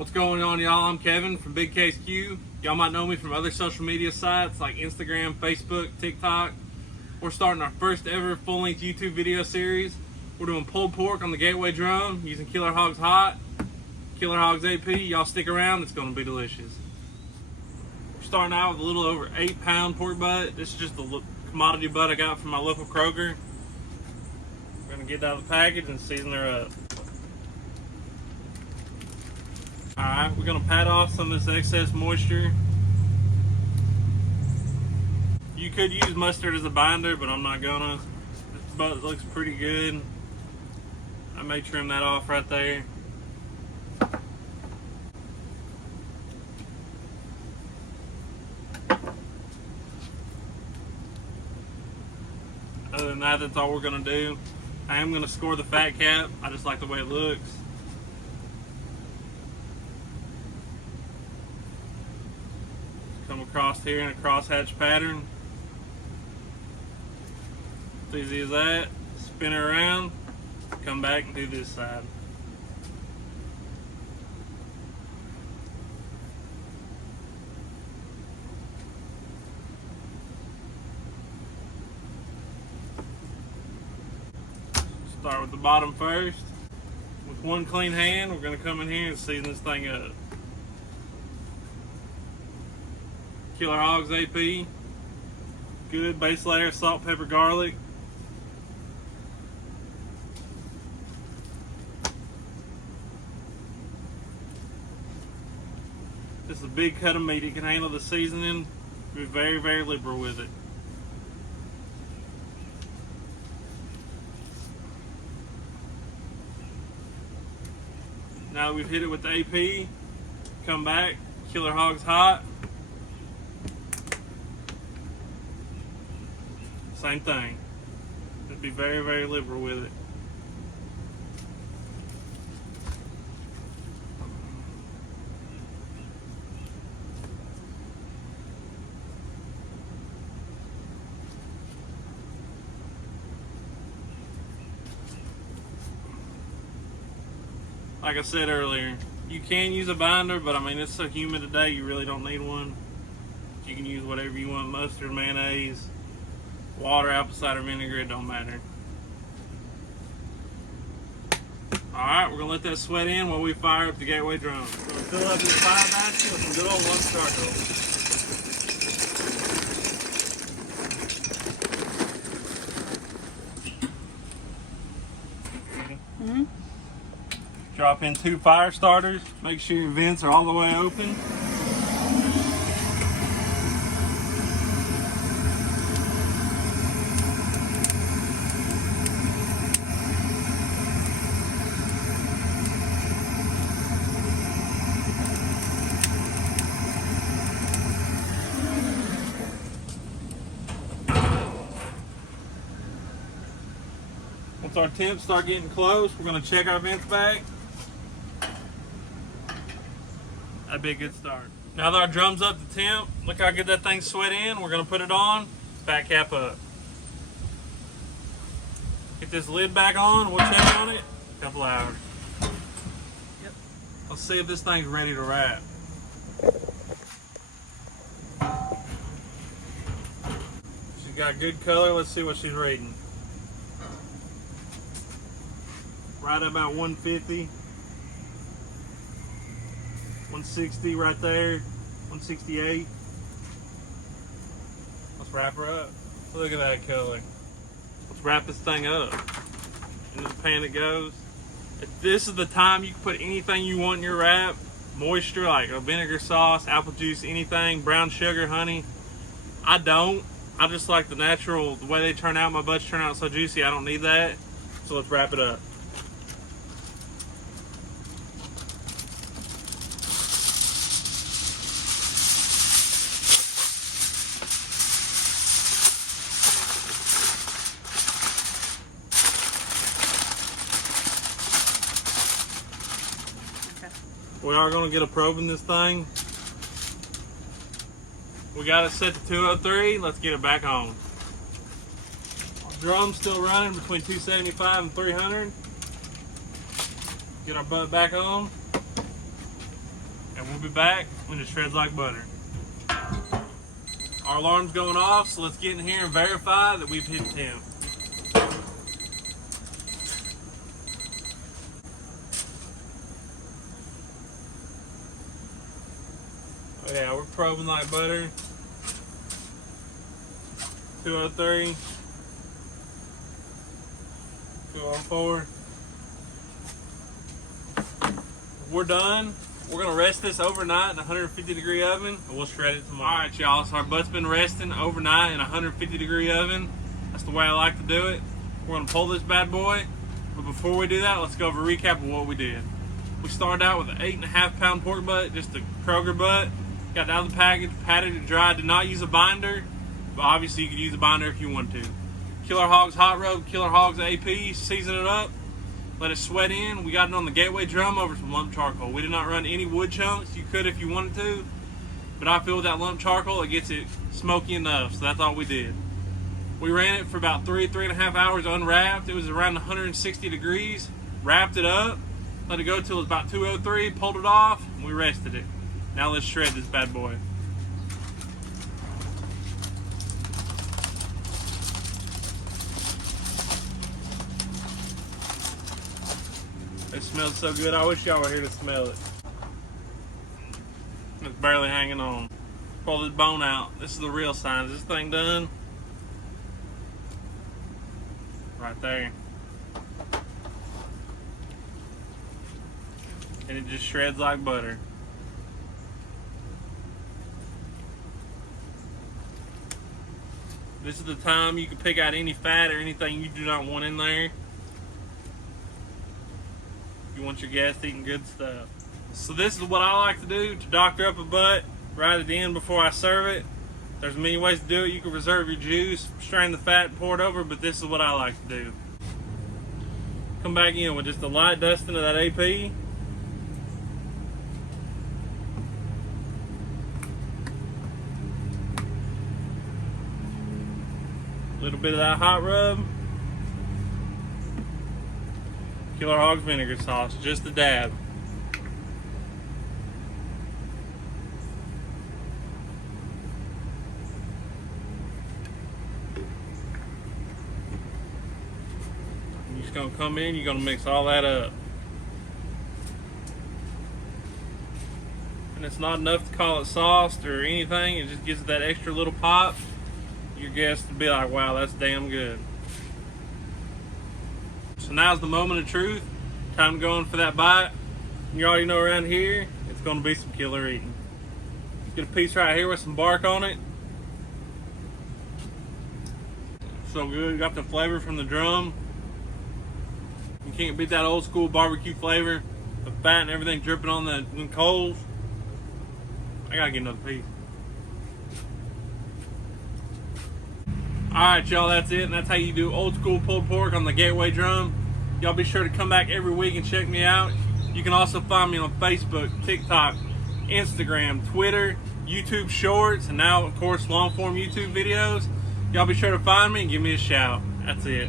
What's going on, y'all? I'm Kevin from BigKsQUE. Y'all might know me from other social media sites like Instagram, Facebook, TikTok. We're starting our first ever full-length YouTube video series. We're doing pulled pork on the Gateway drum using Killer Hogs Hot, Killer Hogs AP. Y'all stick around, it's gonna be delicious. We're starting out with a little over 8-pound pork butt. This is just the commodity butt I got from my local Kroger. We're gonna get it out of the package and season her up. Alright, we're going to pat off some of this excess moisture. You could use mustard as a binder, but I'm not gonna. This butt looks pretty good. I may trim that off right there. Other than that, that's all we're going to do. I am going to score the fat cap. I just like the way it looks. Come across here in a crosshatch pattern. It's easy as that. Spin it around, come back and do this side. Start with the bottom first. With one clean hand, we're going to come in here and season this thing up. Killer Hogs AP, good base layer, salt, pepper, garlic. This is a big cut of meat. It can handle the seasoning. Be very, very liberal with it. Now that we've hit it with the AP, come back, Killer Hogs Hot. Same thing. Just be very, very liberal with it. Like I said earlier, you can use a binder, but I mean, it's so humid today, you really don't need one. You can use whatever you want, mustard, mayonnaise, water, apple cider vinegar, it don't matter. Alright, we're going to let that sweat in while we fire up the Gateway drum. We're going to fill up this fire basket with some good old lump charcoal. Drop in 2 fire starters. Make sure your vents are all the way open. Once our temps start getting close, we're going to check our vents back. That'd be a good start. Now that our drum's up to temp, look how good that thing's sweat in. We're going to put it on, fat cap up. Get this lid back on, we'll check on it a couple hours. Yep. Let's see if this thing's ready to wrap. She's got good color, let's see what she's reading. Right about 150, 160 right there, 168. Let's wrap her up. Look at that color. Let's wrap this thing up. Into the pan it goes. If this is the time you can put anything you want in your wrap, moisture like a vinegar sauce, apple juice, anything, brown sugar, honey. I don't. I just like the natural, the way they turn out. My butts turn out so juicy, I don't need that. So let's wrap it up. We are going to get a probe in this thing. We got it set to 203. Let's get it back on. Our drum's still running between 275 and 300. Get our butt back on. We'll be back when it shreds like butter. Our alarm's going off, so let's get in here and verify that we've hit temp. Oh yeah, we're probing like butter. 203. 204. We're done. We're gonna rest this overnight in a 150-degree oven, and we'll shred it tomorrow. All right, y'all. So our butt's been resting overnight in a 150-degree oven. That's the way I like to do it. We're gonna pull this bad boy, but before we do that, let's go over a recap of what we did. We started out with an 8.5-pound pork butt, just a Kroger butt. Got it out of the package, patted it dry. Did not use a binder, but obviously you could use a binder if you want to. Killer Hogs hot rub, Killer Hogs AP, season it up. Let it sweat in. We got it on the gateway drum over some lump charcoal. We did not run any wood chunks. You could if you wanted to, but I feel with that lump charcoal, it gets it smoky enough, so that's all we did. We ran it for about 3.5 hours unwrapped. It was around 160 degrees. Wrapped it up, let it go till it was about 203, pulled it off, and we rested it. Now let's shred this bad boy. It smells so good. I wish y'all were here to smell it. It's barely hanging on. Pull this bone out. This is the real sign. Is this thing done? Right there. And it just shreds like butter. This is the time you can pick out any fat or anything you do not want in there. You want your guests eating good stuff. So this is what I like to do to doctor up a butt right at the end before I serve it. There's many ways to do it. You can reserve your juice, strain the fat, and pour it over, but this is what I like to do. Come back in with just a light dusting of that AP. A little bit of that hot rub. Killer Hogs vinegar sauce, just a dab. You're just gonna come in, you're gonna mix all that up. And it's not enough to call it sauced or anything, it just gives it that extra little pop. Your guests will be like, wow, that's damn good. So now's the moment of truth. Time to go in for that bite. You already know around here, it's gonna be some killer eating. Get a piece right here with some bark on it. So good, got the flavor from the drum. You can't beat that old school barbecue flavor. The fat and everything dripping on the coals. I gotta get another piece. Alright y'all, that's it, and that's how you do old school pulled pork on the gateway drum. Y'all be sure to come back every week and check me out. You can also find me on Facebook, TikTok, Instagram, Twitter, YouTube Shorts, and now of course long form YouTube videos. Y'all be sure to find me and give me a shout. That's it.